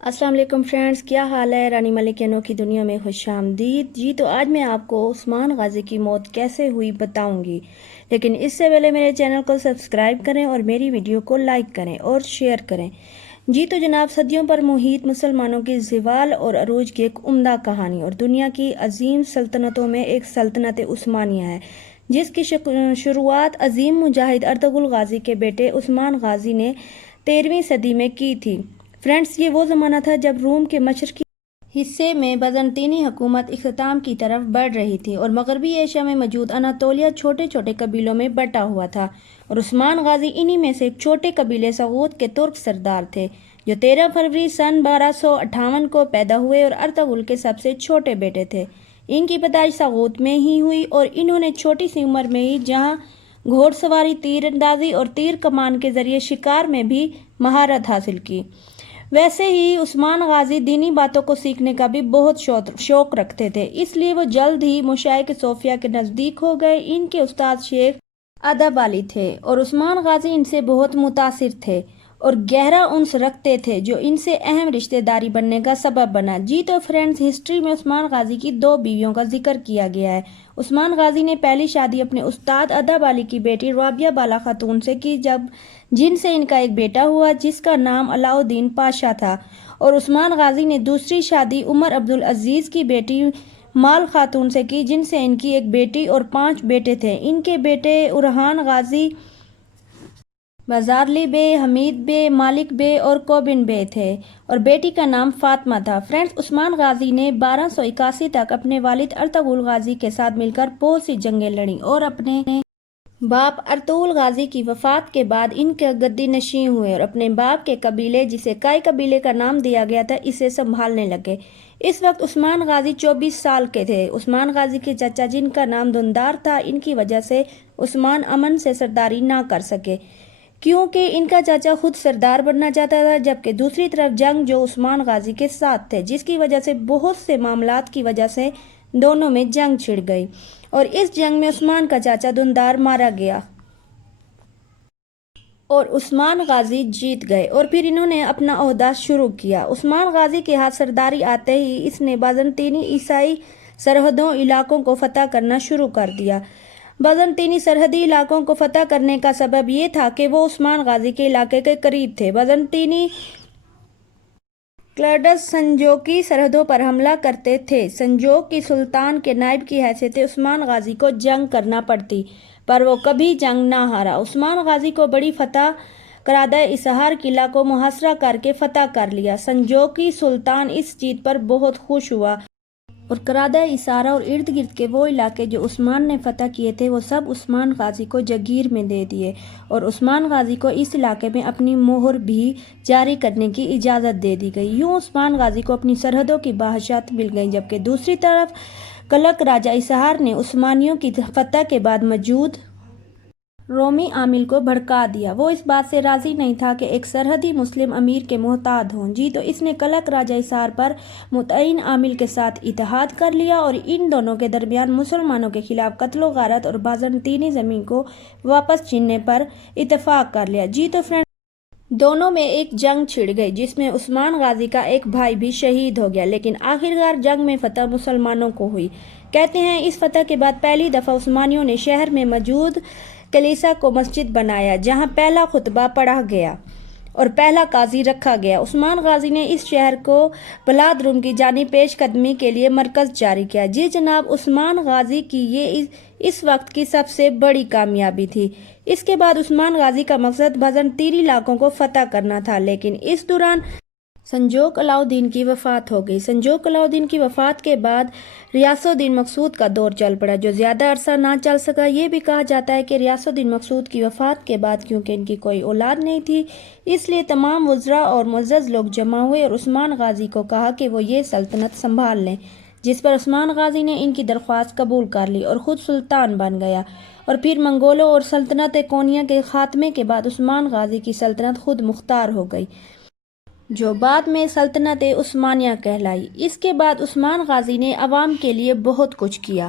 السلام علیکم فرینڈز، کیا حال ہے؟ رانی ملک انوکھی دنیا میں خوش آمدید جی۔ تو آج میں آپ کو عثمان غازی کی موت کیسے ہوئی بتاؤں گی، لیکن اس سے پہلے میرے چینل کو سبسکرائب کریں اور میری ویڈیو کو لائک کریں اور شیئر کریں جی۔ تو جناب، صدیوں پر محیط مسلمانوں کی زوال اور عروج کی ایک عمدہ کہانی اور دنیا کی عظیم سلطنتوں میں ایک سلطنت عثمانیہ ہے، جس کی شروعات عظیم مجاہد ارطغرل غازی کے بیٹے عثمان غازی نے 13ویں صدی میں کی تھی۔ فرینڈز، یہ وہ زمانہ تھا جب روم کے مشرقی حصے میں بازنطینی حکومت اختتام کی طرف بڑھ رہی تھی اور مغربی ایشیا میں موجود اناطولیہ چھوٹے چھوٹے قبیلوں میں بٹا ہوا تھا، اور عثمان غازی انہی میں سے ایک چھوٹے قبیلے سغوت کے ترک سردار تھے، جو 13 فروری سن 1258 کو پیدا ہوئے اور ارطغرل کے سب سے چھوٹے بیٹے تھے۔ ان کی پیدائش سغوت میں ہی ہوئی اور انہوں نے چھوٹی سی عمر میں ہی جہاں گھوڑ سواری، تیر اندازی اور تیر کمان کے ذریعے شکار میں بھی مہارت حاصل کی، ویسے ہی عثمان غازی دینی باتوں کو سیکھنے کا بھی بہت شوق رکھتے تھے، اس لیے وہ جلد ہی مشائخ صوفیہ کے نزدیک ہو گئے۔ ان کے استاد شیخ ادب علی تھے اور عثمان غازی ان سے بہت متاثر تھے اور گہرا انس رکھتے تھے، جو ان سے اہم رشتہ داری بننے کا سبب بنا جی۔ تو فرینڈز، ہسٹری میں عثمان غازی کی 2 بیویوں کا ذکر کیا گیا ہے۔ عثمان غازی نے پہلی شادی اپنے استاد ادب علی کی بیٹی رابعہ بالا خاتون سے کی، جن سے ان کا ایک بیٹا ہوا جس کا نام علاء الدین پاشا تھا، اور عثمان غازی نے دوسری شادی عمر عبدالعزیز کی بیٹی مال خاتون سے کی، جن سے ان کی ایک بیٹی اور 5 بیٹے تھے۔ ان کے بیٹے ارحان غازی، بازارلی بے، حمید بے، مالک بے اور کوبن بے تھے، اور بیٹی کا نام فاطمہ تھا۔ فرینڈز، عثمان غازی نے 1281 تک اپنے والد ارطغرل غازی کے ساتھ مل کر بہت سی جنگیں لڑیں اور اپنے باپ ارطغرل غازی کی وفات کے بعد ان کے گدی نشین ہوئے اور اپنے باپ کے قبیلے، جسے کائی قبیلے کا نام دیا گیا تھا، اسے سنبھالنے لگے۔ اس وقت عثمان غازی 24 سال کے تھے۔ عثمان غازی کے چچا، جن کا نام دندار تھا، ان کی وجہ سے عثمان امن سے سرداری نہ کر سکے، کیونکہ ان کا چاچا خود سردار بننا چاہتا تھا، جبکہ دوسری طرف جنگ جو عثمان غازی کے ساتھ تھے، جس کی وجہ سے بہت سے معاملات کی وجہ سے دونوں میں جنگ چھڑ گئی، اور اس جنگ میں عثمان کا چاچا دندار مارا گیا اور عثمان غازی جیت گئے، اور پھر انہوں نے اپنا عہدہ شروع کیا۔ عثمان غازی کے ہاتھ سرداری آتے ہی اس نے بازنطینی عیسائی سرحدوں علاقوں کو فتح کرنا شروع کر دیا۔ بازنطینی سرحدی علاقوں کو فتح کرنے کا سبب یہ تھا کہ وہ عثمان غازی کے علاقے کے قریب تھے۔ بازنطینی کلڈز سلجوقی سرحدوں پر حملہ کرتے تھے۔ سلجوق کی سلطان کے نائب کی حیثیت عثمان غازی کو جنگ کرنا پڑتی، پر وہ کبھی جنگ نہ ہارا۔ عثمان غازی کو بڑی فتح کرادہ اسہار قلعہ کو محاصرہ کر کے فتح کر لیا۔ سلجوقی سلطان اس جیت پر بہت خوش ہوا اور کرادہ اسہار اور ارد گرد کے وہ علاقے جو عثمان نے فتح کیے تھے، وہ سب عثمان غازی کو جگیر میں دے دیے، اور عثمان غازی کو اس علاقے میں اپنی مہر بھی جاری کرنے کی اجازت دے دی گئی۔ یوں عثمان غازی کو اپنی سرحدوں کی بادشاہت مل گئی، جبکہ دوسری طرف کلک راجہ اسہار نے عثمانیوں کی فتح کے بعد موجود رومی عامل کو بھڑکا دیا۔ وہ اس بات سے راضی نہیں تھا کہ ایک سرحدی مسلم امیر کے محتاط ہوں جی، تو اس نے کلک راجہ اسہار پر مطمئن عامل کے ساتھ اتحاد کر لیا اور ان دونوں کے درمیان مسلمانوں کے خلاف قتل و غارت اور بازنطینی زمین کو واپس چھیننے پر اتفاق کر لیا جی۔ تو فرینڈ، دونوں میں ایک جنگ چھڑ گئی جس میں عثمان غازی کا ایک بھائی بھی شہید ہو گیا، لیکن آخرکار جنگ میں فتح مسلمانوں کو ہوئی۔ کہتے ہیں اس فتح کے بعد پہلی دفعہ عثمانیوں نے شہر میں موجود کلیسا کو مسجد بنایا، جہاں پہلا خطبہ پڑھا گیا اور پہلا قاضی رکھا گیا۔ عثمان غازی نے اس شہر کو بلاد روم کی جانب پیش قدمی کے لیے مرکز جاری کیا جی جناب۔ عثمان غازی کی یہ اس وقت کی سب سے بڑی کامیابی تھی۔ اس کے بعد عثمان غازی کا مقصد بازنطینی علاقوں کو فتح کرنا تھا، لیکن اس دوران سلجوق علاء الدین کی وفات ہو گئی۔ سلجوق علاء الدین کی وفات کے بعد غیاث الدین مقصود کا دور چل پڑا، جو زیادہ عرصہ نہ چل سکا۔ یہ بھی کہا جاتا ہے کہ غیاث الدین مقصود کی وفات کے بعد، کیونکہ ان کی کوئی اولاد نہیں تھی، اس لیے تمام وزراء اور معزز لوگ جمع ہوئے اور عثمان غازی کو کہا کہ وہ یہ سلطنت سنبھال لیں، جس پر عثمان غازی نے ان کی درخواست قبول کر لی اور خود سلطان بن گیا۔ اور پھر منگولوں اور سلطنت کونیا کے خاتمے کے بعد عثمان غازی کی سلطنت خود مختار ہو گئی، جو بعد میں سلطنت عثمانیہ کہلائی۔ اس کے بعد عثمان غازی نے عوام کے لیے بہت کچھ کیا۔